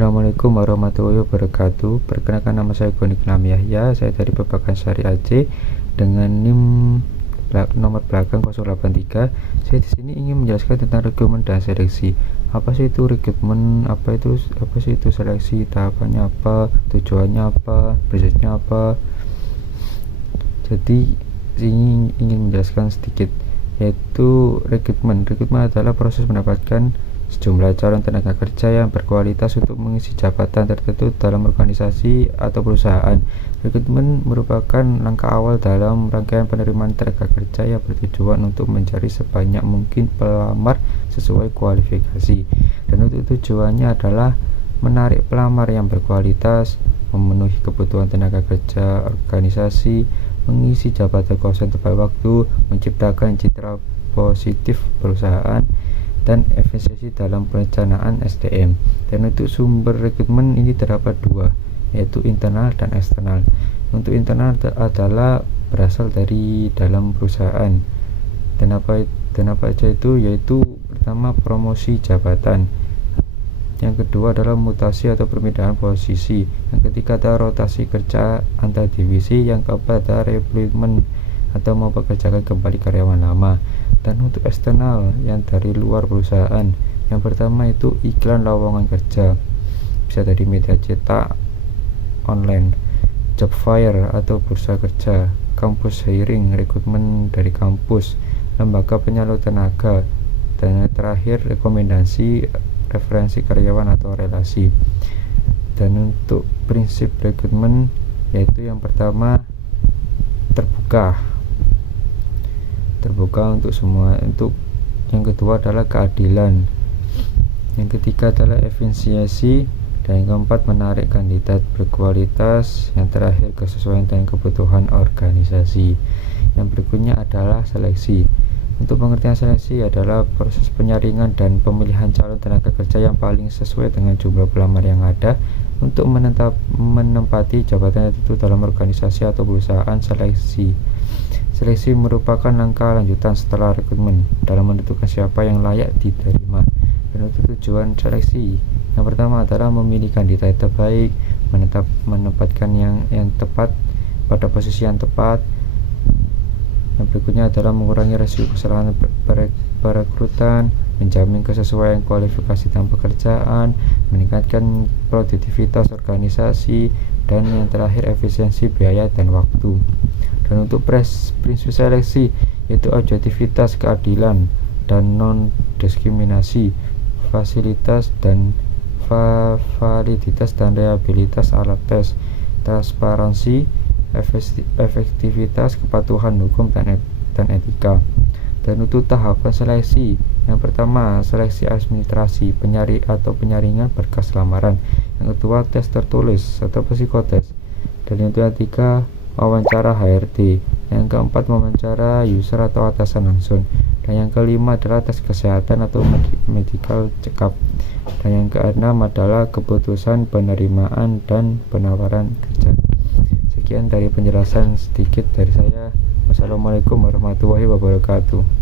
Assalamualaikum warahmatullahi wabarakatuh. Perkenalkan, nama saya Goni Kelam Yahya. Saya dari Babakan Sari Aceh dengan NIM nomor belakang 083. Saya di sini ingin menjelaskan tentang rekrutmen dan seleksi. Apa sih itu rekrutmen? Apa sih itu seleksi? Tahapannya apa? Tujuannya apa? Prosesnya apa? Jadi ini ingin menjelaskan sedikit, yaitu rekrutmen. Rekrutmen adalah proses mendapatkan sejumlah calon tenaga kerja yang berkualitas untuk mengisi jabatan tertentu dalam organisasi atau perusahaan. Rekrutmen merupakan langkah awal dalam rangkaian penerimaan tenaga kerja yang bertujuan untuk mencari sebanyak mungkin pelamar sesuai kualifikasi. Dan untuk tujuannya adalah menarik pelamar yang berkualitas, memenuhi kebutuhan tenaga kerja organisasi, mengisi jabatan kosong tepat waktu, menciptakan citra positif perusahaan, dan efisiensi dalam perencanaan SDM. Dan untuk sumber rekrutmen ini terdapat dua, yaitu internal dan eksternal. Untuk internal adalah berasal dari dalam perusahaan. Dan apa aja itu? Yaitu pertama, promosi jabatan. Yang kedua adalah mutasi atau perpindahan posisi. Yang ketiga adalah rotasi kerja antar divisi. Yang keempat adalah rekrutmen atau mempekerjakan kembali karyawan lama. Dan untuk eksternal yang dari luar perusahaan, yang pertama itu iklan lowongan kerja, bisa dari media cetak, online, job fair atau bursa kerja, kampus hiring, rekrutmen dari kampus, lembaga penyalur tenaga, dan yang terakhir rekomendasi, referensi karyawan atau relasi. Dan untuk prinsip rekrutmen, yaitu yang pertama terbuka untuk semua. Untuk yang kedua adalah keadilan, yang ketiga adalah efisiensi, dan yang keempat menarik kandidat berkualitas, yang terakhir kesesuaian dengan kebutuhan organisasi. Yang berikutnya adalah seleksi. Untuk pengertian seleksi adalah proses penyaringan dan pemilihan calon tenaga kerja yang paling sesuai dengan jumlah pelamar yang ada untuk menempati jabatan tertentu dalam organisasi atau perusahaan. Seleksi merupakan langkah lanjutan setelah rekrutmen dalam menentukan siapa yang layak diterima. Dan untuk tujuan seleksi, yang pertama adalah memilih kandidat terbaik, menempatkan yang tepat pada posisi yang tepat. Yang berikutnya adalah mengurangi risiko kesalahan perekrutan, menjamin kesesuaian kualifikasi dan pekerjaan, meningkatkan produktivitas organisasi, dan yang terakhir efisiensi biaya dan waktu. Dan untuk prinsip seleksi, yaitu objektivitas, keadilan, dan non-diskriminasi, fasilitas dan validitas dan reliabilitas alat tes, transparansi, efektivitas, kepatuhan hukum, dan etika. Dan untuk tahapan seleksi, yang pertama seleksi administrasi, penyaringan berkas lamaran. Yang kedua tes tertulis atau psikotes. Dan yang ketiga wawancara HRD. Yang keempat wawancara user atau atasan langsung. Dan yang kelima adalah tes kesehatan atau medical check up. Dan yang keenam adalah keputusan penerimaan dan penawaran kerja. Sekian dari penjelasan sedikit dari saya. Wassalamualaikum warahmatullahi wabarakatuh.